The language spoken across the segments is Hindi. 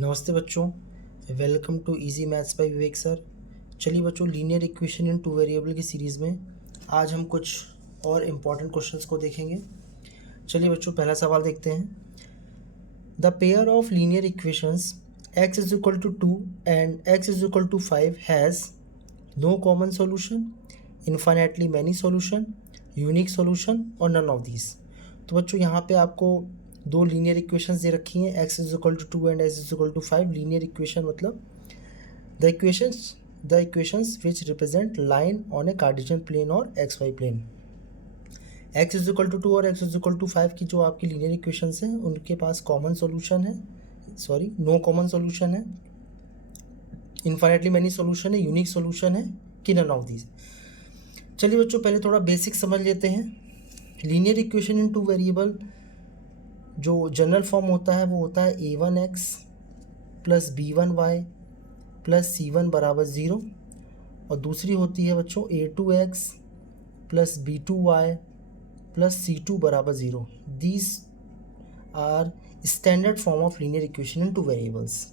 नमस्ते बच्चों, welcome to easy maths by Vivek sir. चलिए बच्चों, linear equation in two variable की सीरीज़ में आज हम कुछ और इम्पॉर्टेंट क्वेश्चंस को देखेंगे। चलिए बच्चों, पहला सवाल देखते हैं। The pair of linear equations x is equal to 2 and x is equal to 5 has no common solution, infinitely many solution, unique solution और नन ऑफ दीज। तो बच्चों यहाँ पे आपको दो लीनियर इक्वेशंस दे रखी हैं, x is equal to 2 and x is equal to 5। Linear equation मतलब the equations which represent line on a Cartesian plane और X Y plane. x is equal to 2 और x इज इक्वल टू 5 की जो आपकी लीनियर इक्वेशंस हैं उनके पास कॉमन सोल्यूशन है, नो कॉमन सोल्यूशन है, इन्फाइनाइटली मैनी सोल्यूशन है, यूनिक सोल्यूशन है कि नन ऑफ दीज। चलिए बच्चों, पहले थोड़ा बेसिक समझ लेते हैं। Linear equation in two variable जो जनरल फॉर्म होता है वो होता है a1x plus b1y plus c1 बराबर 0, और दूसरी होती है बच्चों a2x plus b2y plus c2 बराबर 0। These are standard form of linear equation in two variables.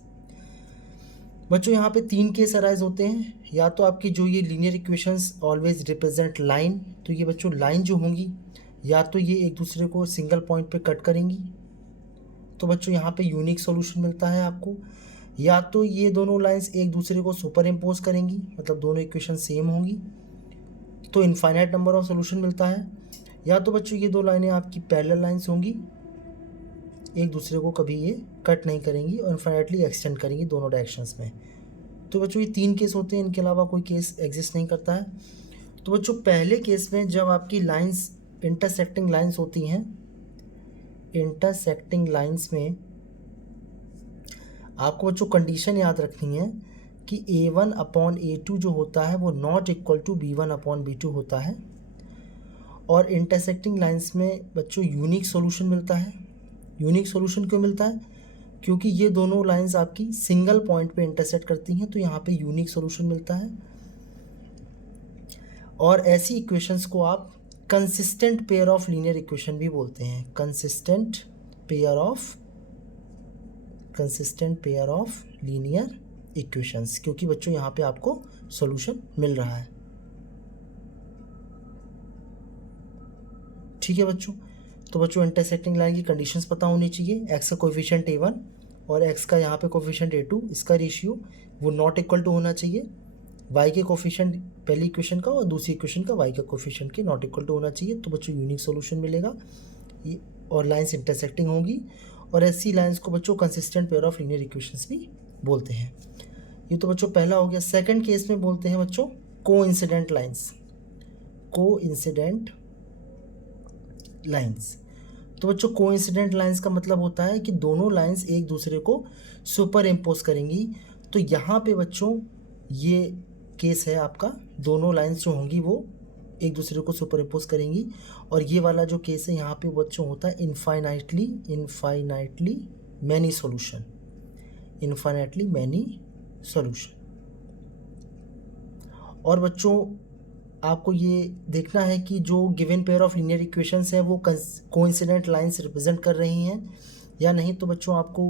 बच्चों यहाँ पे तीन केस अराइज होते हैं। या तो आपकी जो ये linear equations always represent line, तो ये बच्चों लाइन जो होंगी या तो ये एक दूसरे को सिंगल पॉइंट पे कट करेंगी, तो बच्चों यहाँ पे यूनिक सॉल्यूशन मिलता है आपको। या तो ये दोनों लाइंस एक दूसरे को सुपर इम्पोज करेंगी, मतलब दोनों इक्वेशन सेम होंगी, तो इनफाइनाइट नंबर ऑफ सॉल्यूशन मिलता है। या तो बच्चों ये दो लाइनें आपकी पैरेलल लाइंस होंगी, एक दूसरे को कभी ये कट नहीं करेंगी और इनफाइनाइटली एक्सटेंड करेंगी दोनों डायरेक्शंस में। तो बच्चों ये तीन केस होते हैं, इनके अलावा कोई केस एग्जिस्ट नहीं करता है। तो बच्चों पहले केस में जब आपकी लाइंस इंटरसेक्टिंग लाइंस होती हैं, इंटरसेक्टिंग लाइंस में आपको बच्चों कंडीशन याद रखनी है कि a1 अपॉन a2 जो होता है वो not equal to b1 upon b2 होता है। और इंटरसेक्टिंग लाइंस में बच्चों यूनिक सॉल्यूशन मिलता है। यूनिक सॉल्यूशन क्यों मिलता है? क्योंकि ये दोनों लाइंस आपकी सिंगल पॉइंट पे इंटरसेक्ट करती हैं, तो यहाँ पे यूनिक सॉल्यूशन मिलता है। और ऐसी इक्वेशंस को आप consistent pair of linear equation भी बोलते हैं। Consistent pair of linear equations, क्योंकि बच्चों यहाँ पे आपको सॉल्यूशन मिल रहा है। ठीक है बच्चों, तो बच्चों इंटरसेक्टिंग लाइन की कंडीशंस पता होनी चाहिए। x का कोएफिशिएंट a1 और x का यहाँ पे कोएफिशिएंट a2, इसका रेशियो वो नॉट इक्वल टू होना चाहिए। y के कोएफिशिएंट पहली इक्वेशन का और दूसरी इक्वेशन का y का कोएफिशिएंट के नॉट इक्वल टू होना चाहिए, तो बच्चों यूनिक सॉल्यूशन मिलेगा और लाइंस इंटरसेक्टिंग होंगी। और ऐसी लाइंस को बच्चों consistent pair of linear equations भी बोलते हैं। ये तो बच्चों पहला हो गया। सेकंड केस में बोलते हैं बच्चों कोइंसिडेंट लाइंस। तो बच्चों कोइंसिडेंट लाइंस का मतलब होता है कि दोनों लाइंस एक दूसरे को सुपर इम्पोज करेंगी। तो यहाँ पे बच्चों ये केस है आपका, दोनों लाइंस जो होंगी वो एक दूसरे को सुपर इम्पोज करेंगी। और ये वाला जो केस है यहाँ पे बच्चों होता है इनफाइनाइटली मैनी सॉल्यूशन। और बच्चों आपको ये देखना है कि जो given pair of linear equations हैं वो कोइंसिडेंट लाइंस रिप्रेजेंट कर रही हैं या नहीं। तो बच्चों आपको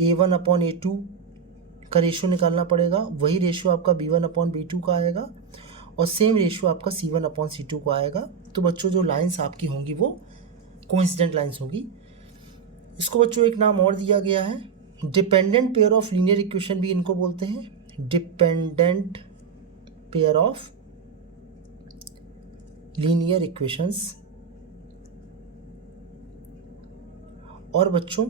a1 अपॉन a2 का रेशियो निकालना पड़ेगा, वही रेशियो आपका b1 अपॉन b2 का आएगा और सेम रेशियो आपका c1 अपॉन c2 का आएगा। तो बच्चों जो लाइंस आपकी होंगी वो कोइंसिडेंट लाइंस होगी। इसको बच्चों एक नाम और दिया गया है, dependent pair of linear equation भी इनको बोलते हैं, dependent pair of linear equations. और बच्चों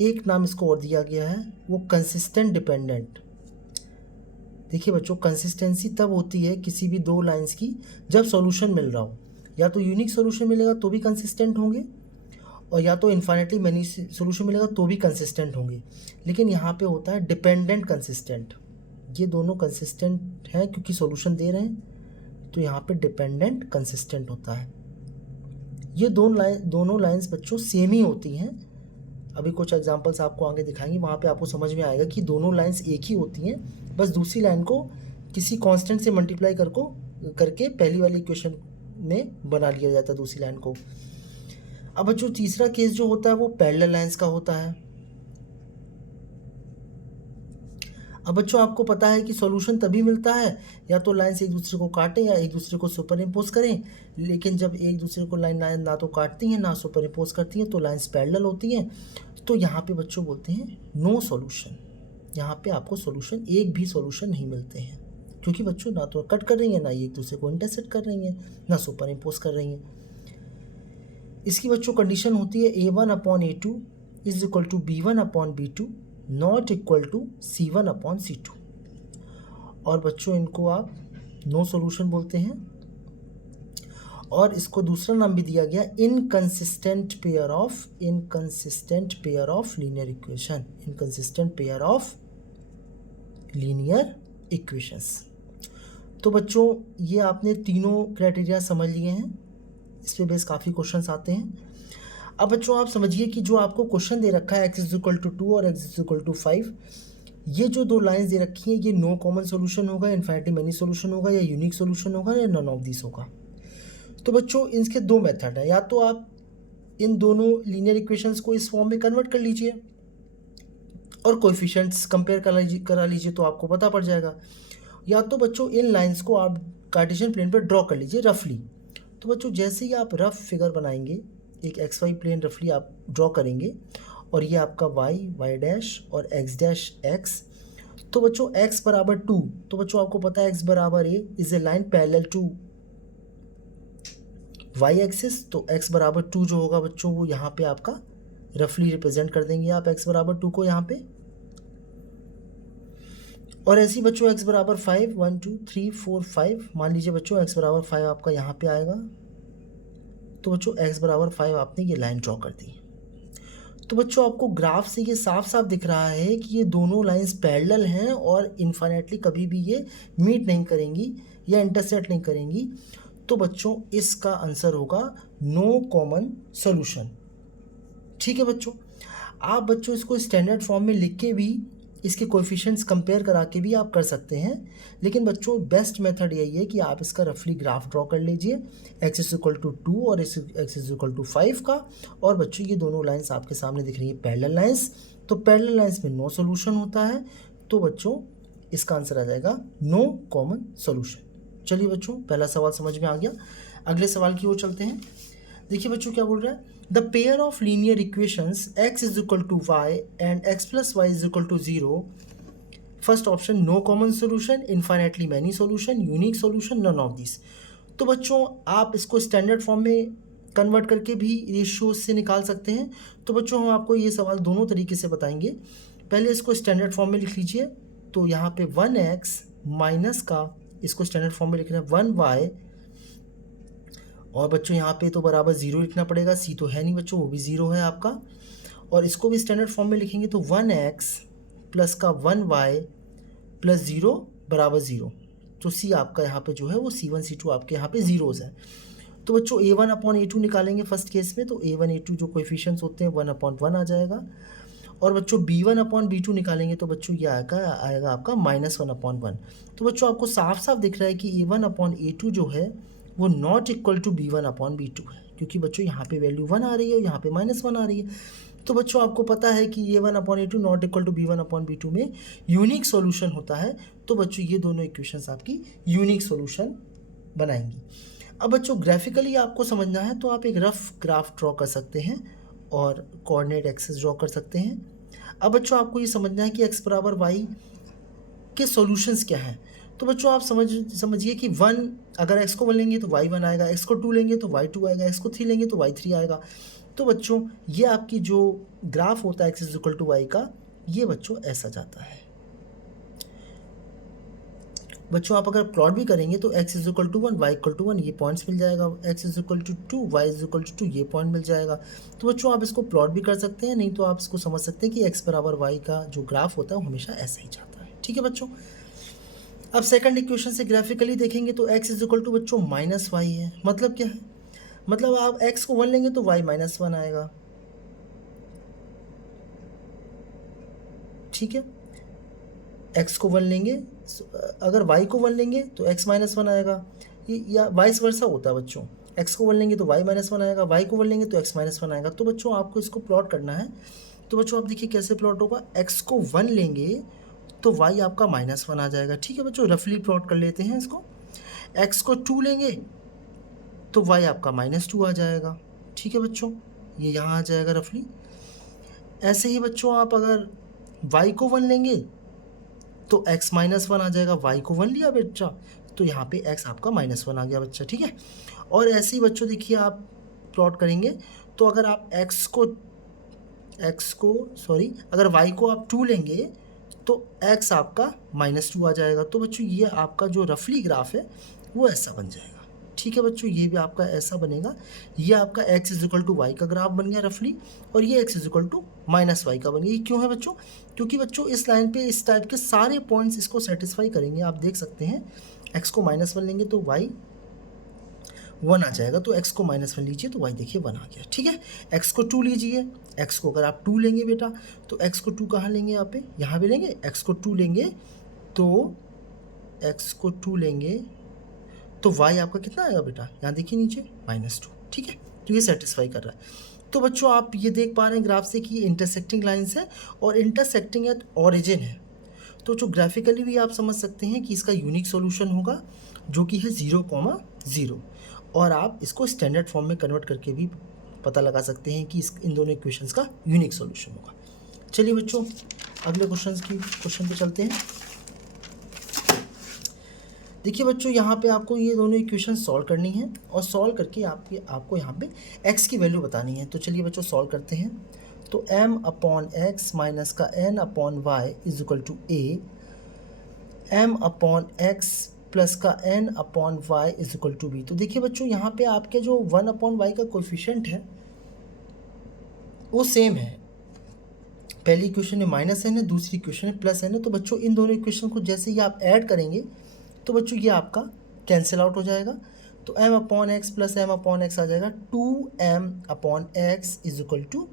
एक नाम इसको और दिया गया है, वो कंसिस्टेंट डिपेंडेंट। देखिए बच्चों, कंसिस्टेंसी तब होती है किसी भी दो लाइंस की जब सॉल्यूशन मिल रहा हो। या तो यूनिक सॉल्यूशन मिलेगा तो भी कंसिस्टेंट होंगे, और या तो इन्फाइनाइटली मैनी सॉल्यूशन मिलेगा तो भी कंसिस्टेंट होंगे। लेकिन यहाँ पे होता है डिपेंडेंट कंसिस्टेंट। ये दोनों कंसिस्टेंट हैं क्योंकि सॉल्यूशन दे रहे हैं, तो यहाँ पे डिपेंडेंट कंसिस्टेंट होता है। ये दोनों लाइंस बच्चों सेम ही होती हैं। अभी कुछ एग्जांपल्स आपको आगे दिखाएंगे, वहाँ पे आपको समझ में आएगा कि दोनों लाइंस एक ही होती हैं, बस दूसरी लाइन को किसी कांस्टेंट से मल्टीप्लाई करके पहली वाली इक्वेशन में बना लिया जाता है दूसरी लाइन को। अब बच्चों तीसरा केस जो होता है वो पैरेलल लाइंस का होता है। अब बच्चों आपको पता है कि सॉल्यूशन तभी मिलता है या तो लाइंस एक दूसरे को काटें या एक दूसरे को सुपर इम्पोज करें, लेकिन जब एक दूसरे को लाइन ना तो काटती हैं ना सुपर इम्पोज करती हैं तो लाइंस पैरेलल होती हैं। तो यहाँ पे बच्चों बोलते हैं नो सॉल्यूशन। यहाँ पे आपको सॉल्यूशन, एक भी सॉल्यूशन नहीं मिलते हैं, क्योंकि बच्चों ना तो कट कर रही हैं, ना ये एक दूसरे को इंटरसेक्ट कर रही हैं, ना सुपर इम्पोज कर रही हैं। इसकी बच्चों कंडीशन होती है A1/A2 is equal to B1/B2 not equal to C1/C2। और बच्चों इनको आप नो सॉल्यूशन बोलते हैं। और इसको दूसरा नाम भी दिया गया inconsistent pair of linear equation, inconsistent pair of linear equations. तो बच्चों ये आपने तीनों क्राइटेरिया समझ लिए हैं, इस पे बेस काफ़ी क्वेश्चंस आते हैं। अब बच्चों आप समझिए कि जो आपको क्वेश्चन दे रखा है x=2 और x=5, ये जो दो लाइंस दे रखी हैं ये नो कॉमन सॉल्यूशन होगा, इनफिनिटी मैनी सॉल्यूशन होगा, या यूनिक सॉल्यूशन होगा, या नन ऑफ दिस होगा। तो बच्चों इनके दो मेथड हैं, या तो आप इन दोनों लीनियर इक्वेशंस को इस फॉर्म में कन्वर्ट कर लीजिए और कोएफिशिएंट्स कंपेयर करा लीजिए तो आपको पता पड़ जाएगा, या तो बच्चों इन लाइंस को आप कार्टेशियन प्लेन पर ड्रॉ कर लीजिए रफली। तो बच्चों जैसे ही आप रफ फिगर बनाएंगे, एक XY प्लेन रफली आप ड्रॉ करेंगे और ये आपका y डैश और x डैश x। तो बच्चों x बराबर 2, तो बच्चों आपको पता है x बराबर a is a line parallel to y axis. तो x बराबर 2 जो होगा बच्चों वो यहाँ पे आपका रफली रिप्रेजेंट कर देंगे आप x बराबर 2 को यहाँ पे। और ऐसे ही बच्चों x बराबर 5, 1 2 3 4 5, मान लीजिए बच्चों x बराबर 5 आपका यहाँ पे आएगा। तो बच्चों x बराबर 5 आपने ये लाइन ड्रॉ कर दी। तो बच्चों आपको ग्राफ से ये साफ साफ दिख रहा है कि ये दोनों लाइंस पैरेलल हैं और इनफाइनाइटली कभी भी ये मीट नहीं करेंगी या इंटरसेक्ट नहीं करेंगी। तो बच्चों इसका आंसर होगा नो कॉमन सॉल्यूशन। ठीक है बच्चों, आप बच्चों इसको स्टैंडर्ड फॉर्म में लिख के भी इसके कोएफिशिएंट्स कंपेयर करा के भी आप कर सकते हैं, लेकिन बच्चों बेस्ट मेथड यही है कि आप इसका रफली ग्राफ ड्रॉ कर लीजिए x=2 और x=5 का। और बच्चों ये दोनों लाइंस आपके सामने दिख रही है पैरेलल लाइंस, तो पैरेलल लाइंस में नो सॉल्यूशन होता है। तो बच्चों इसका आंसर आ जाएगा नो कॉमन सॉल्यूशन। चलिए बच्चों पहला सवाल समझ में आ गया, अगले सवाल की ओर चलते हैं। देखिए बच्चों क्या बोल रहा है, the pair of linear equations x=y and x + y=0। First option no common solution, infinitely many solution, unique solution, none of this. तो बच्चों आप इसको स्टैंडर्ड फॉर्म में कन्वर्ट करके भी रेशियो से निकाल सकते हैं। तो बच्चों हम आपको ये सवाल दोनों तरीके से बताएंगे। पहले इसको स्टैंडर्ड फॉर्म में लिख लीजिए, तो यहाँ पे 1x माइनस का इसको स्टैंडर्ड फॉर्म में लिख रहे हैं 1y, और बच्चों यहाँ पे तो बराबर 0 लिखना पड़ेगा, c तो है नहीं बच्चों, वो भी 0 है आपका। और इसको भी स्टैंडर्ड फॉर्म में लिखेंगे तो 1x प्लस का 1y प्लस 0 बराबर 0। तो c आपका यहाँ पे जो है वो C1 C2 आपके यहाँ पे जीरोज़ है। तो बच्चों A1/A2 निकालेंगे फर्स्ट केस में, तो A1 A2 जो कोएफिशिएंट्स होते हैं 1/1 आ जाएगा। और बच्चों B1/B2 निकालेंगे तो बच्चों ये आएगा आपका -1/1। तो बच्चों आपको साफ साफ दिख रहा है कि A1/A2 जो है वो नॉट इक्वल टू B1/B2 है, क्योंकि बच्चों यहाँ पे वैल्यू 1 आ रही है और यहाँ पे -1 आ रही है। तो बच्चों आपको पता है कि A1/A2 not equal to B1/B2 में यूनिक सॉल्यूशन होता है। तो बच्चों ये दोनों इक्वेशंस आपकी यूनिक सॉल्यूशन बनाएंगी। अब बच्चों ग्राफिकली आपको समझना है तो आप एक रफ ग्राफ ड्रॉ कर सकते हैं और कोऑर्डिनेट एक्सिस ड्रॉ कर सकते हैं। अब बच्चों आपको ये समझना है कि x बराबर y के सॉल्यूशंस क्या हैं। तो बच्चों आप समझिए कि 1, अगर x को 1 लेंगे तो y1 आएगा, x को 2 लेंगे तो y2 आएगा, x को 3 लेंगे तो y3 आएगा। तो बच्चों ये आपकी जो ग्राफ होता है x=y का, ये बच्चों ऐसा जाता है। बच्चों आप अगर प्लॉट भी करेंगे तो x=1 y=1 ये पॉइंट्स मिल जाएगा, x=2 y=2 ये पॉइंट मिल जाएगा। तो बच्चों आप इसको प्लॉट भी कर सकते हैं, नहीं तो आप इसको समझ सकते हैं कि x बराबर y का जो ग्राफ होता है वो हमेशा ऐसा ही जाता है। ठीक है बच्चों, अब सेकंड इक्वेशन से ग्राफिकली देखेंगे तो x= बच्चों -y है। मतलब क्या है, मतलब आप x को 1 लेंगे तो y -1 आएगा। ठीक है, x को 1 लेंगे, अगर y को 1 लेंगे तो x -1 आएगा, या वाइस वर्सा होता है बच्चों। एक्स को 1 लेंगे तो वाई माइनस 1 आएगा, वाई को 1 लेंगे तो एक्स माइनस 1 आएगा। तो बच्चों आपको इसको प्लॉट करना है। तो बच्चों आप देखिए कैसे प्लॉट होगा, एक्स को 1 लेंगे तो वाई आपका -1 आ जाएगा। ठीक है बच्चों, रफली प्लॉट कर लेते हैं इसको। एक्स को 2 लेंगे तो वाई आपका -2 आ जाएगा। ठीक है बच्चों, ये यहाँ आ जाएगा रफली। ऐसे ही बच्चों आप अगर वाई को 1 लेंगे तो एक्स -1 आ जाएगा। वाई को 1 लिया बच्चा तो यहाँ पे एक्स आपका -1 आ गया बच्चा। ठीक है, और ऐसे ही बच्चों देखिए आप प्लॉट करेंगे तो अगर आप अगर वाई को आप 2 लेंगे तो एक्स आपका -2 आ जाएगा। तो बच्चों ये आपका जो रफली ग्राफ है वो ऐसा बन जाएगा। ठीक है बच्चों, ये भी आपका ऐसा बनेगा। ये आपका x = y का ग्राफ बन गया रफली, और ये x = -y का बन गया। ये क्यों है बच्चों? क्योंकि बच्चों इस लाइन पे इस टाइप के सारे पॉइंट्स इसको सेटिस्फाई करेंगे। आप देख सकते हैं x को -1 लेंगे तो y 1 आ जाएगा, तो x को -1 लीजिए तो y देखिए 1 आ गया। ठीक है, x को 2 लीजिए, x को अगर आप 2 लेंगे बेटा तो x को 2 कहाँ लेंगे? यहाँ पे लेंगे। x को 2 लेंगे तो तो y आपका कितना आएगा बेटा? यहाँ देखिए नीचे -2। ठीक है, तो ये सेटिस्फाई कर रहा है। तो बच्चों आप ये देख पा रहे हैं ग्राफ से कि ये इंटरसेक्टिंग लाइन्स है और इंटरसेक्टिंग एट ऑरिजिन है। तो जो ग्राफिकली भी आप समझ सकते हैं कि इसका यूनिक सॉल्यूशन होगा जो कि है 0,0, और आप इसको स्टैंडर्ड फॉर्म में कन्वर्ट करके भी पता लगा सकते हैं कि इन दोनों इक्वेशंस का यूनिक सॉल्यूशन होगा। चलिए बच्चों अगले क्वेश्चन पे चलते हैं। देखिए बच्चों यहाँ पे आपको ये दोनों इक्वेशन सॉल्व करनी है और सॉल्व करके आपको यहाँ पे x की वैल्यू बतानी है। तो चलिए बच्चों सॉल्व करते हैं। तो m/x माइनस का n/y = a, m/x प्लस का n/y = b। तो देखिए बच्चों यहाँ पे आपके जो 1/y का कोफिशिएंट है वो सेम है। पहली इक्वेशन में -n है, दूसरी इक्वेशन में +n है। तो बच्चों इन दोनों इक्वेशन को जैसे ही आप ऐड करेंगे तो बच्चों ये आपका कैंसिल आउट हो जाएगा। तो m/x प्लस m/x आ जाएगा 2m/x =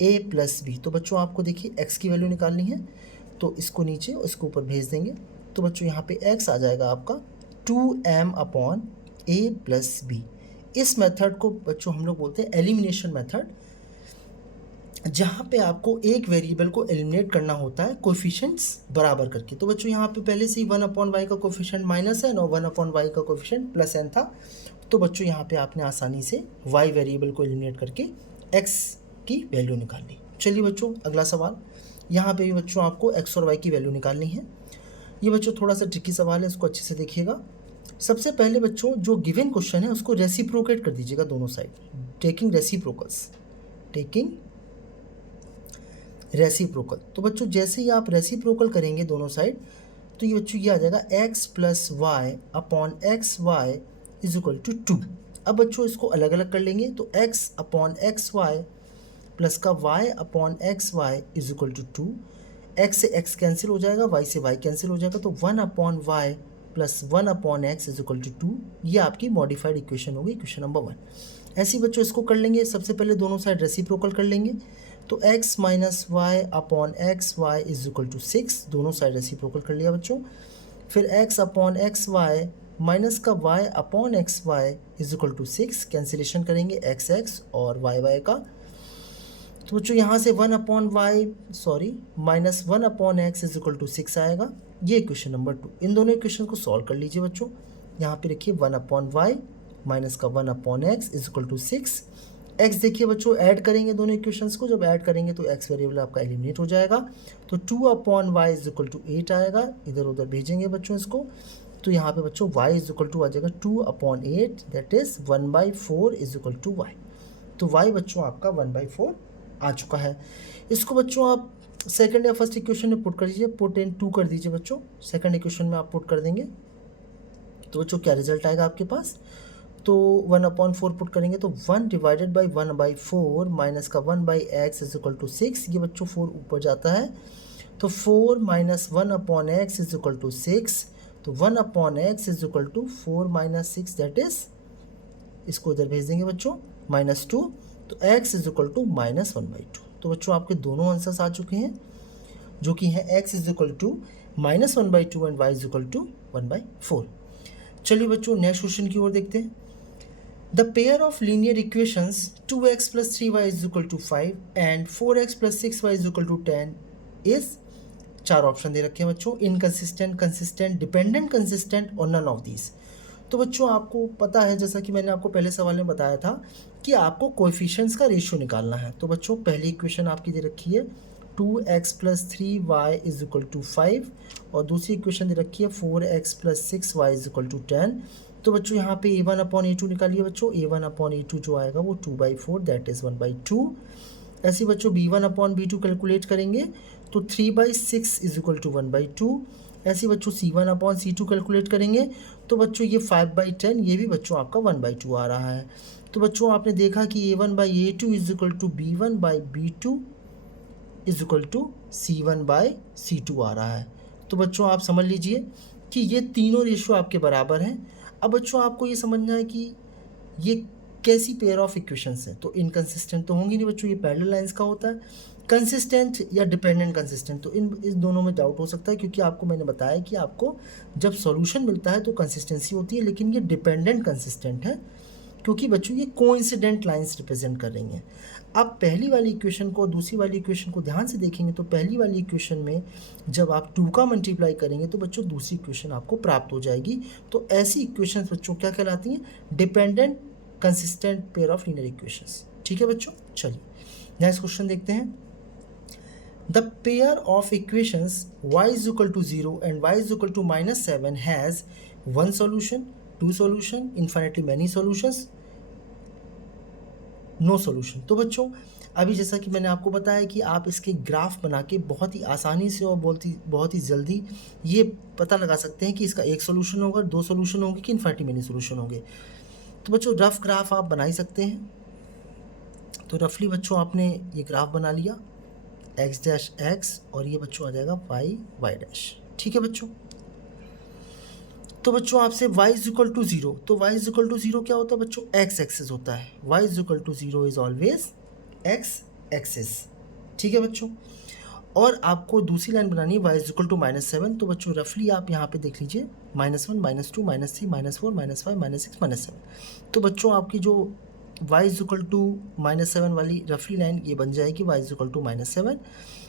a + b। तो बच्चों आपको देखिए x की वैल्यू निकालनी है, तो इसको नीचे इसको ऊपर भेज देंगे। तो बच्चों यहाँ पे x आ जाएगा आपका 2m/a + b। इस मेथड को बच्चों हम लोग बोलते हैं एलिमिनेशन मेथड, जहाँ पे आपको एक वेरिएबल को एलिमिनेट करना होता है कोएफिशिएंट्स बराबर करके। तो बच्चों यहाँ पे पहले से ही 1/y का कोएफिशिएंट -n और 1/y का कोएफिशिएंट +n था। तो बच्चों यहाँ पे आपने आसानी से y वेरिएबल को एलिमिनेट करके x की वैल्यू निकाल ली। चलिए बच्चों अगला सवाल, यहाँ पे भी बच्चों आपको x और y की वैल्यू निकालनी है। ये बच्चों थोड़ा सा ट्रिकी सवाल है, इसको अच्छे से देखिएगा। सबसे पहले बच्चों जो गिवन क्वेश्चन है उसको रेसिप्रोकेट कर दीजिएगा दोनों साइड, टेकिंग रेसिप्रोकल। तो बच्चों जैसे ही आप रेसिप्रोकल करेंगे दोनों साइड तो ये बच्चों ये आ जाएगा x + y/xy = 2। अब बच्चों इसको अलग अलग कर लेंगे तो x/xy प्लस का y/xy = 2। x से x कैंसिल हो जाएगा, y से y कैंसिल हो जाएगा, तो 1/y प्लस 1/x = 2। ये आपकी मॉडिफाइड इक्वेशन होगी, इक्वेशन नंबर 1। ऐसे ही बच्चों इसको कर लेंगे, सबसे पहले दोनों साइड रेसिप्रोकल कर लेंगे। तो x - y/xy = 6, दोनों साइड रेसिप्रोकल कर लिया बच्चों। फिर x/xy माइनस का y/xy = 6, कैंसिलेशन करेंगे x और y का। तो बच्चों यहाँ से माइनस 1/x = 6 आएगा। ये इक्वेशन नंबर 2। इन दोनों इक्वेशन को सॉल्व कर लीजिए बच्चों। यहाँ पे रखिए 1/y माइनस का 1/x = 6। x देखिए बच्चों ऐड करेंगे दोनों इक्वेशंस को, जब ऐड करेंगे तो x वेरिएबल आपका एलिमिनेट हो जाएगा। तो 2/y = 8 आएगा, इधर उधर भेजेंगे बच्चों इसको। तो यहाँ पे बच्चों y = आ जाएगा 2/8, दैट इज 1/4 = y। तो y बच्चों आपका 1/4 आ चुका है। इसको बच्चों आप सेकंड या फर्स्ट इक्वेशन में पुट कर दीजिए, पुट इन 2 कर दीजिए बच्चों। सेकंड इक्वेशन में आप पुट कर देंगे तो बच्चों क्या रिजल्ट आएगा आपके पास? तो 1/4 पुट करेंगे तो 1/1/4 माइनस का 1/x = 6। ये बच्चों 4 ऊपर जाता है तो 4 - 1/x = 6। तो 1/x = 4 - 6, दैट इज इसको इधर भेज देंगे बच्चों -2। तो x = -1/2। तो बच्चों आपके दोनों आंसर्स आ चुके हैं जो कि हैं x = -1/2 एंड y = 1/4। चलिए बच्चों नेक्स्ट क्वेश्चन की ओर देखते हैं। The pair of linear equations 2x + 3y = 5 and 4x + 6y = 10 is, चार ऑप्शन दे रखे हैं बच्चों, इनकंसिस्टेंट, कंसिस्टेंट, डिपेंडेंट कंसिस्टेंट और नन ऑफ दीज। तो बच्चों आपको पता है, जैसा कि मैंने आपको पहले सवाल में बताया था, कि आपको कोएफिशिएंट्स का रेशियो निकालना है। तो बच्चों पहली इक्वेशन आपकी दे रखी है 2x + 3y = 5 और दूसरी इक्वेशन दे रखी है 4x + 6y = 10। तो बच्चों यहाँ पे a1/a2 निकालिए बच्चों, a1/a2 जो आएगा वो 2/4 दैट इज़ 1/2। ऐसे बच्चों b1/b2 कैलकुलेट करेंगे तो 3/6 = 1/2। ऐसे बच्चों c1/c2 कैलकुलेट करेंगे तो बच्चों ये 5/10, ये भी बच्चों आपका 1/2 आ रहा है। तो बच्चों आपने देखा कि a1/a2 = b1/b2 = c1/c2 आ रहा है। तो बच्चों आप समझ लीजिए कि ये तीनों रेशियो आपके बराबर हैं। अब बच्चों आपको ये समझना है कि ये कैसी पेयर ऑफ इक्वेशंस हैं। तो इनकंसिस्टेंट तो होंगी नहीं बच्चों, ये पैरेलल लाइंस का होता है। कंसिस्टेंट या डिपेंडेंट कंसिस्टेंट, तो इस दोनों में डाउट हो सकता है, क्योंकि आपको मैंने बताया कि आपको जब सॉल्यूशन मिलता है तो कंसिस्टेंसी होती है, लेकिन ये डिपेंडेंट कंसिस्टेंट है क्योंकि बच्चों ये कोइंसिडेंट लाइंस रिप्रेजेंट कर रही हैं। आप पहली वाली इक्वेशन को दूसरी वाली इक्वेशन को ध्यान से देखेंगे तो पहली वाली इक्वेशन में जब आप 2 का मल्टीप्लाई करेंगे तो बच्चों दूसरी इक्वेशन आपको प्राप्त हो जाएगी। तो ऐसी इक्वेशंस बच्चों क्या कहलाती हैं? Dependent consistent pair of linear equations. ठीक है बच्चों, चलिए नेक्स्ट क्वेश्चन देखते हैं। The pair of equations y = 0 and y = -7 has 1 solution, 2 solution, infinitely many solutions, no solution. तो बच्चों अभी जैसा कि मैंने आपको बताया कि आप इसके ग्राफ बना के बहुत ही आसानी से और बहुत ही जल्दी ये पता लगा सकते हैं कि इसका एक सॉल्यूशन होगा, 2 सॉल्यूशन होंगे कि इनफिनिटी मेनी सॉल्यूशन होंगे। तो बच्चों रफ ग्राफ आप बना ही सकते हैं। तो रफली बच्चों आपने ये ग्राफ बना लिया x' और ये बच्चों आ जाएगा y'। ठीक है बच्चों, तो बच्चों आपसे y = 0, तो y = 0 क्या होता है बच्चों? x एक्सिस होता है। y = 0 is always x axis. ठीक है बच्चों, और आपको दूसरी लाइन बनानी है y = -7। तो बच्चों रफली आप यहाँ पे देख लीजिए -1 -2 -3 -4 -5 -6 -7। तो बच्चों आपकी जो y = -7 वाली रफली लाइन ये बन जाएगी y = -7।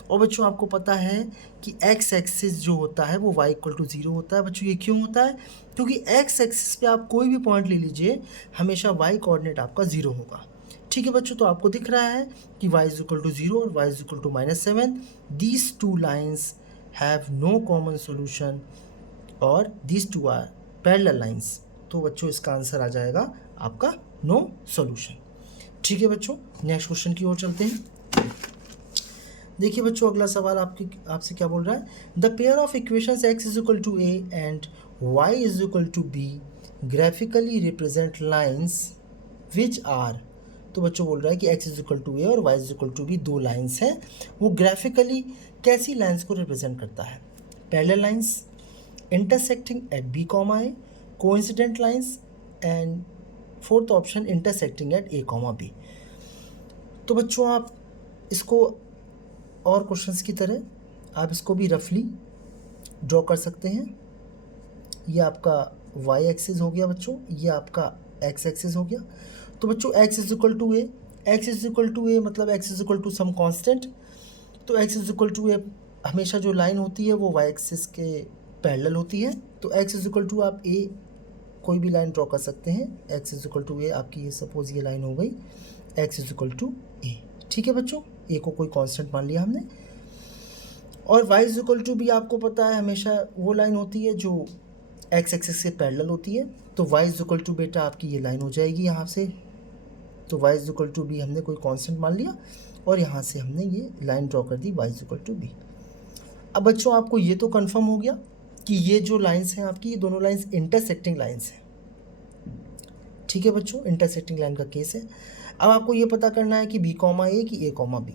और बच्चों आपको पता है कि x एक्सिस जो होता है वो y = 0 होता है। बच्चों ये क्यों होता है? क्योंकि x एक्सिस पे आप कोई भी पॉइंट ले लीजिए, हमेशा y कोऑर्डिनेट आपका 0 होगा। ठीक है बच्चों, तो आपको दिख रहा है कि y = 0 और y = -7, these two lines have no common solution और these two are parallel lines. तो बच्चों इसका आंसर आ जाएगा आपका नो सॉल्यूशन। ठीक है बच्चों, नेक्स्ट क्वेश्चन की ओर चलते हैं। देखिए बच्चों अगला सवाल आपसे क्या बोल रहा है? The pair of equations x = a and y = b graphically represent lines which are. तो बच्चों बोल रहा है कि x = a और y = b दो लाइन्स हैं, वो ग्राफिकली कैसी लाइन्स को रिप्रेजेंट करता है? Parallel lines, intersecting at b, a, coincident lines and fourth option intersecting at a, b। तो बच्चों आप इसको और क्वेश्चंस की तरह आप इसको भी रफली ड्रॉ कर सकते हैं। ये आपका y एक्सिस हो गया बच्चों, ये आपका x एक्सिस हो गया। तो बच्चों x = a मतलब x = सम कांस्टेंट। तो x = a हमेशा जो लाइन होती है वो y एक्सिस के पैरेलल होती है। तो x = आप a कोई भी लाइन ड्रॉ कर सकते हैं। x = a आपकी ये सपोज ये लाइन हो गई x = a। ठीक है बच्चों, a को कोई कांस्टेंट मान लिया हमने। और y = b आपको पता है हमेशा वो लाइन होती है जो x एक्सिस से पैरेलल होती है। तो y = बेटा आपकी ये लाइन हो जाएगी यहाँ से। तो y = b हमने कोई कांस्टेंट मान लिया और यहाँ से हमने ये लाइन ड्रॉ कर दी y = b। अब बच्चों आपको ये तो कंफर्म हो गया कि ये जो लाइंस हैं आपकी, ये दोनों लाइंस इंटरसेक्टिंग लाइंस हैं। ठीक है बच्चों, इंटरसेक्टिंग लाइन का केस है। अब आपको ये पता करना है कि b, a कि a, b।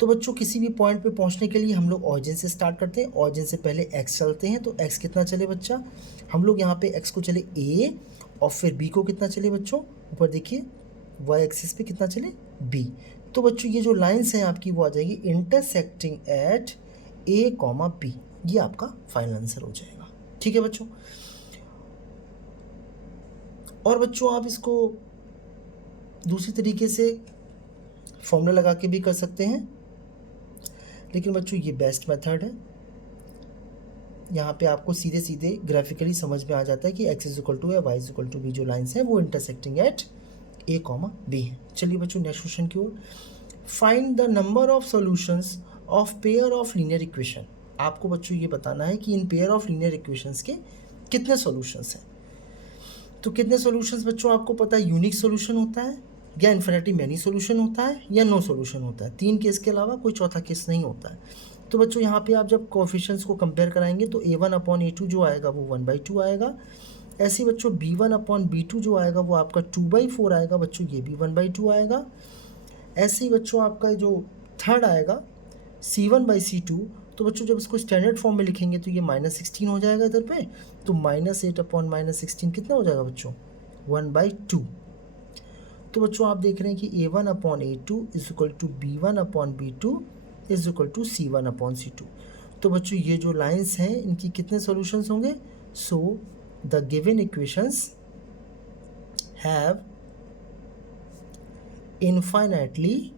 तो बच्चों किसी भी पॉइंट पे पहुंचने के लिए हम लोग ऑरिजिन से स्टार्ट करते हैं। ऑरिजिन से पहले x चलते हैं। तो x कितना चले बच्चा? हम लोग यहाँ पे x को चले a और फिर b को कितना चले बच्चों? ऊपर देखिए y एक्सिस पे कितना चले? b। तो बच्चों ये जो लाइंस हैं आपकी वो आ जाएगी इंटरसेक्टिंग एट a, b। ये आपका फाइनल आंसर हो जाएगा। ठीक है बच्चों, और बच्चों आप इसको दूसरी तरीके से फॉर्मूला लगा के भी कर सकते हैं, लेकिन बच्चों ये बेस्ट मेथड है। यहाँ पे आपको सीधे सीधे ग्राफिकली समझ में आ जाता है कि x इज इक्वल टू है, y is equal to B जो लाइन्स हैं वो इंटरसेक्टिंग एट a, b है। चलिए बच्चों नेक्स्ट क्वेश्चन की ओर। Find the number of solutions of pair of linear equation. आपको बच्चों ये बताना है कि इन पेयर ऑफ लीनियर इक्वेशंस के कितने सॉल्यूशंस हैं। तो कितने सॉल्यूशंस बच्चों आपको पता है, यूनिक सॉल्यूशन होता है या इन्फिनिटी मैनी सॉल्यूशन होता है या नो सॉल्यूशन होता है। 3 केस के अलावा कोई चौथा केस नहीं होता है। तो बच्चों यहाँ पे आप जब कोएफिशिएंट्स को कंपेयर कराएंगे तो a1/a2 जो आएगा वो 1/2 आएगा। ऐसे ही बच्चों b1/b2 जो आएगा वो आपका 2/4 आएगा। बच्चों ये भी 1/2 आएगा। ऐसे ही बच्चों आपका जो थर्ड आएगा c1/c2, तो बच्चों जब इसको स्टैंडर्ड फॉर्म में लिखेंगे तो ये -16 हो जाएगा इधर पे। तो -8/-16 कितना हो जाएगा बच्चों, 1/2। तो बच्चों आप देख रहे हैं कि a1/a2 is equal to b1/b2 is equal to c1/c2। तो बच्चों ये जो लाइंस हैं इनकी कितने सॉल्यूशंस होंगे। So the given equations have infinitely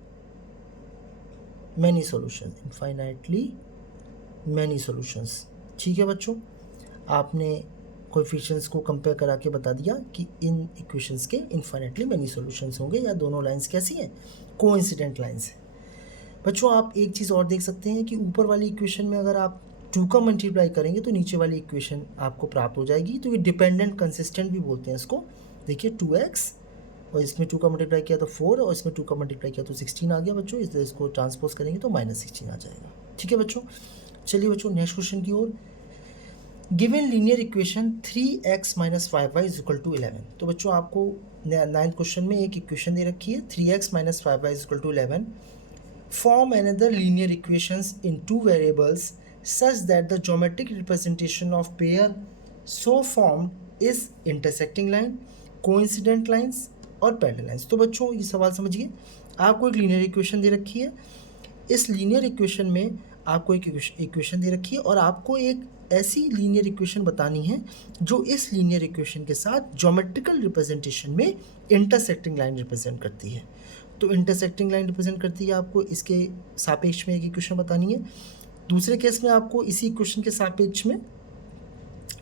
many solutions, infinitely many solutions. ठीक है बच्चों, आपने कोएफिशिएंट्स को कंपेयर करा के बता दिया कि इन इक्वेशंस के इनफाइनाइटली मैनी सॉल्यूशंस होंगे, या दोनों लाइंस कैसी हैं, कोइंसिडेंट लाइंस हैं। बच्चों आप एक चीज़ और देख सकते हैं कि ऊपर वाली इक्वेशन में अगर आप 2 का मल्टीप्लाई करेंगे तो नीचे वाली इक्वेशन आपको प्राप्त हो जाएगी। तो ये डिपेंडेंट कंसिस्टेंट भी बोलते हैं इसको। देखिए 2x और इसमें 2 का मल्टीप्लाई किया तो 4 और इसमें 2 का मल्टीप्लाई किया तो 16 आ गया बच्चों। इसको ट्रांसपोज करेंगे तो -16 आ जाएगा। ठीक है बच्चों, चलिए बच्चों नेक्स्ट क्वेश्चन की ओर। Given linear equation 3x - 5y is equal to 11। तो बच्चों आपको 9th क्वेश्चन में एक इक्वेशन दे रखी है 3x - 5y is equal to 11। Form another linear equations in 2 variables such that the geometric representation of pair so formed is intersecting line, coincident lines और parallel lines। तो बच्चों ये सवाल समझिए, आपको एक लीनियर इक्वेशन दे रखी है। इस लीनियर इक्वेशन में आपको एक इक्वेशन दे रखी है और आपको एक ऐसी लीनियर इक्वेशन बतानी है जो इस लीनियर इक्वेशन के साथ ज्योमेट्रिकल रिप्रेजेंटेशन में इंटरसेक्टिंग लाइन रिप्रेजेंट करती है। तो इंटरसेक्टिंग लाइन रिप्रेजेंट करती है, आपको इसके सापेक्ष में एक इक्वेशन बतानी है। दूसरे केस में आपको इसी इक्वेशन के सापेक्ष में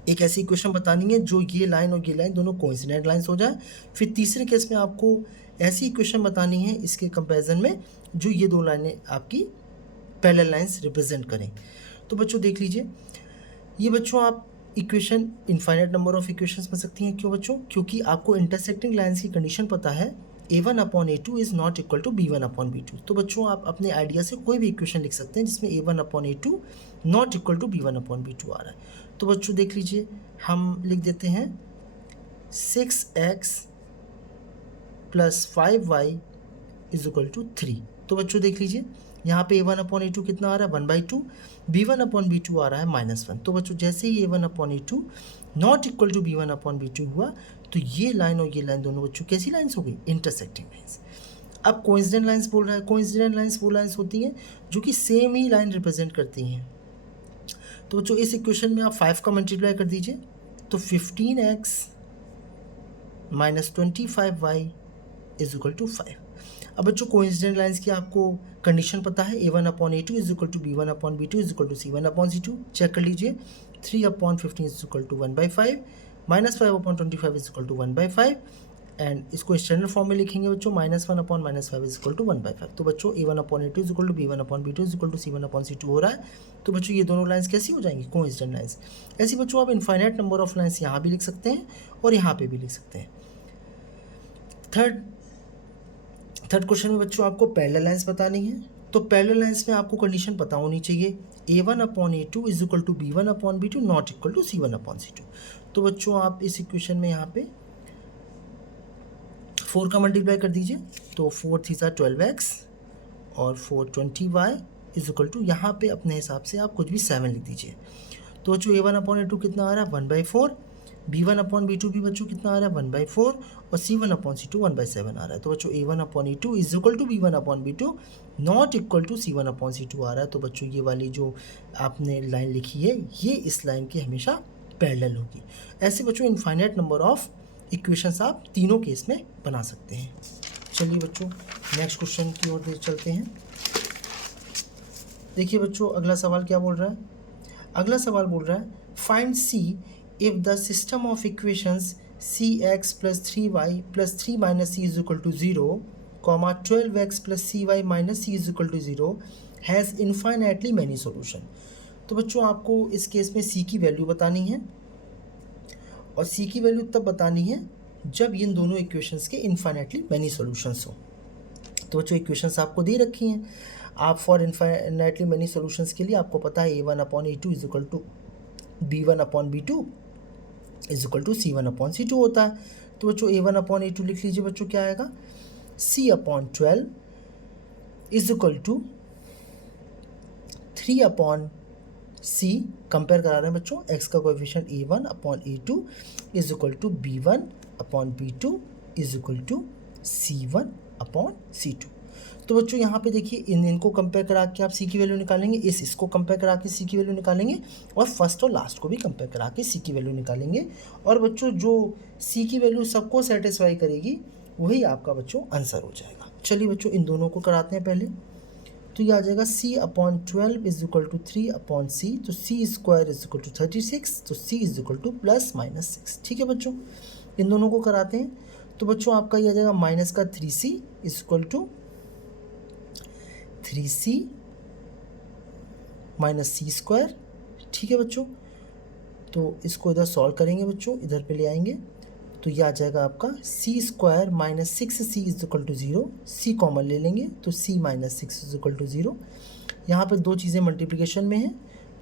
एक ऐसी इक्वेशन बतानी है जो ये लाइन और ये लाइन दोनों कोइंसिडेंट लाइंस हो जाए। फिर तीसरे केस में आपको ऐसी इक्वेशन बतानी है इसके कंपैरिजन में जो ये 2 लाइनें आपकी पैरेलल लाइंस रिप्रेजेंट करें। तो बच्चों देख लीजिए, ये बच्चों आप equation infinite number of equations बन सकती हैं। क्यों बच्चों, क्योंकि आपको इंटरसेक्टिंग लाइंस की कंडीशन पता है a1/a2 is not equal to b1/b2। तो बच्चों आप अपने आइडिया से कोई भी इक्वेशन लिख सकते हैं जिसमें a1/a2 not equal to b1/b2 आ रहा है। तो बच्चों देख लीजिए, हम लिख देते हैं 6x + 5y is equal to 3। तो बच्चों देख लीजिए यहाँ पे a1/a2 कितना आ रहा है 1/2, b1/b2 आ रहा है -1। तो बच्चों जैसे ही a1/a2 not equal to b1/b2 हुआ तो ये लाइन और ये लाइन दोनों बच्चों कैसी लाइंस हो गई, इंटरसेक्टिंग लाइंस। अब कोइंसिडेंट लाइंस बोल रहा है, कोइंसिडेंट लाइंस वो लाइंस होती हैं जो कि सेम ही लाइन रिप्रेजेंट करती हैं। तो बच्चों इस इक्वेशन में आप 5 का मल्टीप्लाई कर दीजिए तो 15x - 25y is equal to 5। अब बच्चों कोइंसिडेंट लाइंस की आपको कंडीशन पता है a1/a2 is equal to b1/b2 is equal to c1/c2। Check कर लीजिए 3/15 is equal to 1/5, -5/25 is equal to 1/5 and इसको स्टैंडर्ड फॉर्म में लिखेंगे बच्चों -1/-5 इज इक्वल टू 1/5। तो बच्चों a1/a2 is equal to b1/b2 is equal to c1/c2 हो रहा है। तो बच्चों ये दोनों लाइंस कैसी हो जाएंगी, कोइंसिडेंट लाइंस। ऐसी बच्चों आप इनफाइनाइट नंबर ऑफ लाइंस यहाँ भी लिख सकते हैं और यहाँ पे भी लिख सकते हैं। थर्ड क्वेश्चन में बच्चों आपको पैरेलल लाइंस बतानी है। तो पैरेलल लाइंस में आपको कंडीशन पता होनी चाहिए a1/a2 is equal to b1/b2 not equal to c1/c2। तो बच्चों आप इस इक्वेशन में यहाँ पे 4 का मल्टीप्लाई कर दीजिए तो 4 × 3 = 12x और 4 20y इज इक्वल टू यहाँ पे अपने हिसाब से आप कुछ भी 7 लिख दीजिए। तो बच्चों a1/a2 कितना आ रहा है 1/4, b1/b2 भी बच्चों कितना आ रहा है 1/4 और c1/c2 1/7 आ रहा है। तो बच्चों a1/a2 is equal to b1/b2 not equal to c1/c2 आ रहा है। तो बच्चों ये वाली जो आपने लाइन लिखी है ये इस लाइन की हमेशा पैरेलल होगी। ऐसे बच्चों इनफाइनाइट नंबर ऑफ इक्वेशंस आप तीनों केस में बना सकते हैं। चलिए बच्चों नेक्स्ट क्वेश्चन की ओर चलते हैं। देखिए बच्चों अगला सवाल क्या बोल रहा है। अगला सवाल बोल रहा है find C if the system of equations C X plus 3y plus 3 minus C is equal to 0 comma 12x plus C Y minus C is equal to 0 has infinitely many solution. तो बच्चों आपको इस केस में सी की वैल्यू बतानी है और सी की वैल्यू तब बतानी है जब इन दोनों इक्वेशंस के इनफाइनाइटली मैनी सॉल्यूशंस हो। तो बच्चों इक्वेशंस आपको दे रखी हैं। आप फॉर इनफाइनाइटली मैनी सॉल्यूशंस के लिए आपको पता है a1/a2 is equal to b1/b2 is equal to c1/c2 होता है। तो बच्चों a1/a2 लिख लीजिए बच्चों, क्या आएगा c/12 is equal to 3/c, compare करा रहे हैं बच्चों, x का coefficient a1/a2 is equal to b1/b2 is equal to c1/c2। तो बच्चों यहाँ पे देखिए इनको कंपेयर करा के आप सी की वैल्यू निकालेंगे, इसको कंपेयर करा के सी की वैल्यू निकालेंगे और फर्स्ट और लास्ट को भी कंपेयर करा के सी की वैल्यू निकालेंगे। और बच्चों जो सी की वैल्यू सबको सेटिस्फाई करेगी वही आपका बच्चों आंसर हो जाएगा। चलिए बच्चों इन दोनों को कराते हैं पहले। तो ये आ जाएगा c/12 is equal to 3/c, तो c square is equal to 36, तो c इज इक्वल टू +-6। ठीक है बच्चों, इन दोनों को कराते हैं। तो बच्चों आपका ये आ जाएगा माइनस का 3c is equal to 3c minus C square. ठीक है बच्चों, तो इसको इधर सॉल्व करेंगे बच्चों, इधर पे ले आएंगे तो ये आ जाएगा आपका C square minus 6c is equal to 0, C common ले लेंगे तो c minus 6 is equal to 0। यहाँ पर दो चीज़ें मल्टीप्लिकेशन में हैं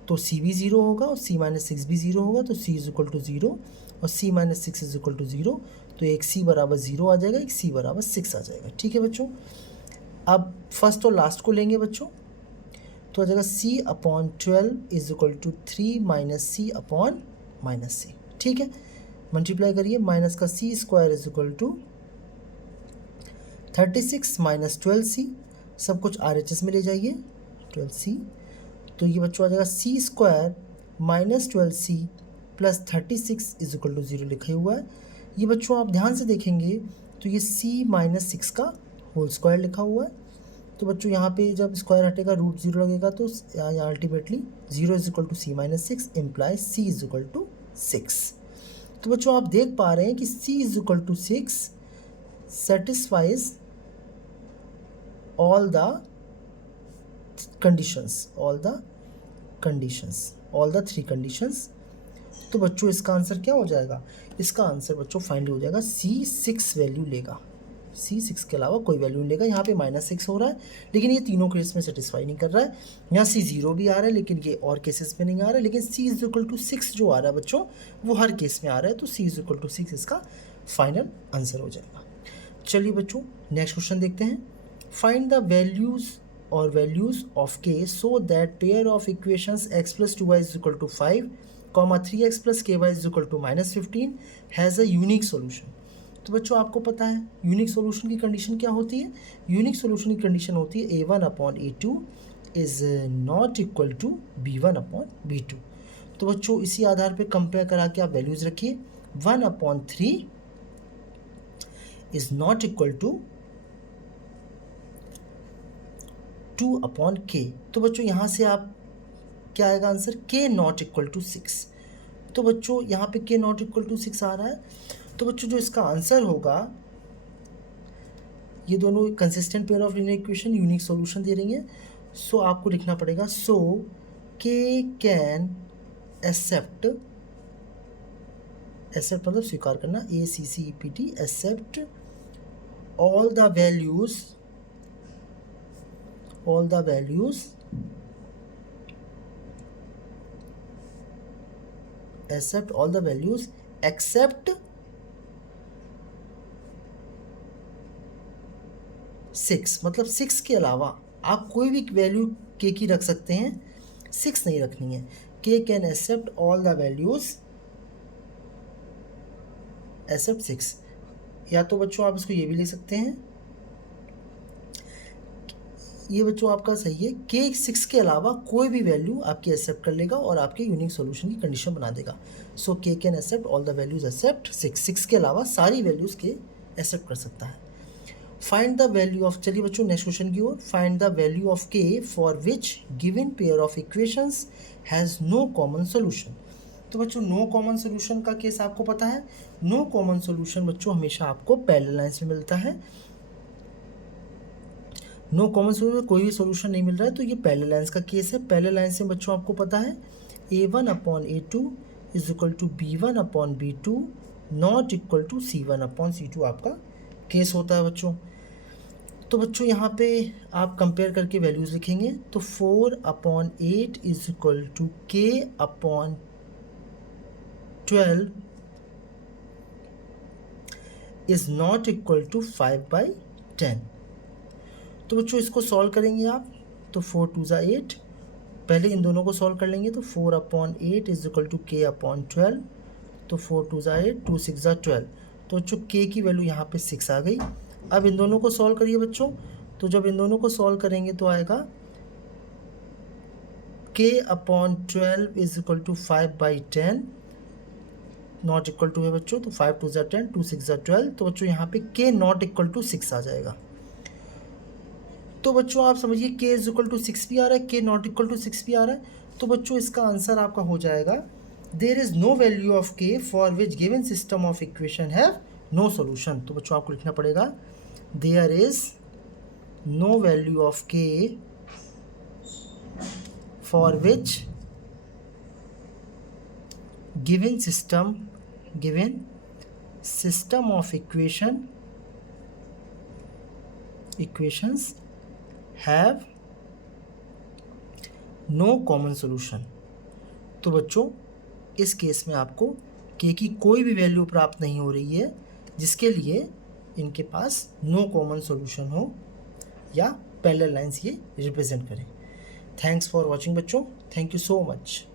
तो c भी 0 होगा और c माइनस 6 भी 0 होगा, तो c इज इक्वल टू 0 और c minus 6 is equal to 0, तो एक c बराबर 0 आ जाएगा, एक c बराबर 6 आ जाएगा। ठीक है बच्चों, अब फर्स्ट और लास्ट को लेंगे बच्चों, तो आ जाएगा c/12 is equal to 3 minus c/-c। ठीक है, मल्टीप्लाई करिए, माइनस का c square is equal to 36 minus 12c, सब कुछ RHS में ले जाइए 12c, तो ये बच्चों आ जाएगा c square minus 12c plus 36 is equal to 0 लिखा हुआ है। ये बच्चों आप ध्यान से देखेंगे तो ये c माइनस 6 का होल स्क्वायर लिखा हुआ है। तो बच्चों यहाँ पे जब स्क्वायर हटेगा रूट 0 लगेगा तो यहाँ ultimately 0 is equal to c minus 6 implies c is equal to 6। तो बच्चों आप देख पा रहे हैं कि c is equal to 6 satisfies all the conditions, all the 3 conditions. तो बच्चों इसका आंसर क्या हो जाएगा, इसका आंसर बच्चों फाइनली हो जाएगा c 6 वैल्यू लेगा, c 6 के अलावा कोई वैल्यू नहीं लेगा। यहाँ पे -6 हो रहा है लेकिन ये तीनों केस में सेटिस्फाई नहीं कर रहा है। यहाँ c 0 भी आ रहा है लेकिन ये और केसेस में नहीं आ रहा है, लेकिन c इज इक्वल टू 6 जो आ रहा है बच्चों वो हर केस में आ रहा है, तो c इज इक्वल टू 6 इसका फाइनल आंसर हो जाएगा। चलिए बच्चों नेक्स्ट क्वेश्चन देखते हैं। Find the values of k so that pair of equations x + 2y is equal to 5, 3x + ky is equal to -15 has a unique solution. तो बच्चों आपको पता है यूनिक सॉल्यूशन की कंडीशन क्या होती है, यूनिक सॉल्यूशन की कंडीशन होती है a1/a2 is not equal to b1/b2। तो बच्चों इसी आधार पे कंपेयर करा के आप वैल्यूज रखिए, 1/3 is not equal to 2/k। तो बच्चों यहाँ से आप क्या आएगा answer, k not equal to 6। तो बच्चों यहाँ पे k नॉट इक्वल टू 6 आ रहा है, तो बच्चों जो इसका आंसर होगा, ये दोनों consistent pair of linear equation unique solution दे रही हैं, सो आपको लिखना पड़ेगा सो k कैन एक्सेप्ट मतलब स्वीकार करना, ACCEPT accept all the values except 6, मतलब 6 के अलावा आप कोई भी वैल्यू k की रख सकते हैं, 6 नहीं रखनी है। k can accept all the values except 6, या तो बच्चों आप इसको ये भी लिख सकते हैं, ये बच्चों आपका सही है, k 6 के अलावा कोई भी वैल्यू आपकी एक्सेप्ट कर लेगा और आपके यूनिक सॉल्यूशन की कंडीशन बना देगा। So k can accept all the values except 6, 6 के अलावा सारी वैल्यूज के एक्सेप्ट कर सकता है। फाइंड द वैल्यू ऑफ, चलिए बच्चों नेक्स्ट क्वेश्चन की ओर, find the value of K for which given pair of equations has no common solution. तो बच्चों नो कॉमन सोल्यूशन का केस आपको पता है, नो कॉमन सोल्यूशन बच्चों हमेशा आपको पैरेलल लाइंस में मिलता है। नो कॉमन सोल्यूशन में कोई भी सोल्यूशन नहीं मिल रहा है तो ये पैरेलल लाइंस का केस है। पैरेलल लाइंस में बच्चों आपको पता है a1/a2 is equal to b1/b2 not equal to c1/c2 आपका केस होता है बच्चों। तो बच्चों यहाँ पे आप कंपेयर करके वैल्यूज़ लिखेंगे तो 4/8 is equal to k/12 is not equal to 5/10। तो बच्चों इसको सॉल्व करेंगे आप तो 4 2 ज़ा 8, पहले इन दोनों को सॉल्व कर लेंगे तो 4/8 इज इक्वल टू k/12, तो 4 2 ज़ा 8 2 6 ज़ा 12। तो बच्चों k की वैल्यू यहाँ पे 6 आ गई। अब इन दोनों को सॉल्व करिए बच्चों, तो जब इन दोनों को सॉल्व करेंगे तो आएगा k/12 is equal to 5/10 not equal to है बच्चों, तो 5 2 ज़ा 10 2 6 ज़ा 12। तो बच्चों यहाँ पे k नॉट इक्वल टू 6 आ जाएगा। तो बच्चों आप समझिए k इज इक्वल टू 6 भी आ रहा है, k नॉट इक्वल टू 6 भी आ रहा है। तो बच्चों इसका आंसर आपका हो जाएगा there is no value of k for which given system of equation have no solution. तो बच्चों आपको लिखना पड़ेगा there is no value of k for which given system of equations have no common solution. तो बच्चों इस केस में आपको k की कोई भी वैल्यू प्राप्त नहीं हो रही है जिसके लिए इनके पास नो कॉमन सोल्यूशन हो या पैरेलल लाइंस ये रिप्रेजेंट करें। थैंक्स फॉर वॉचिंग बच्चों, थैंक यू सो मच।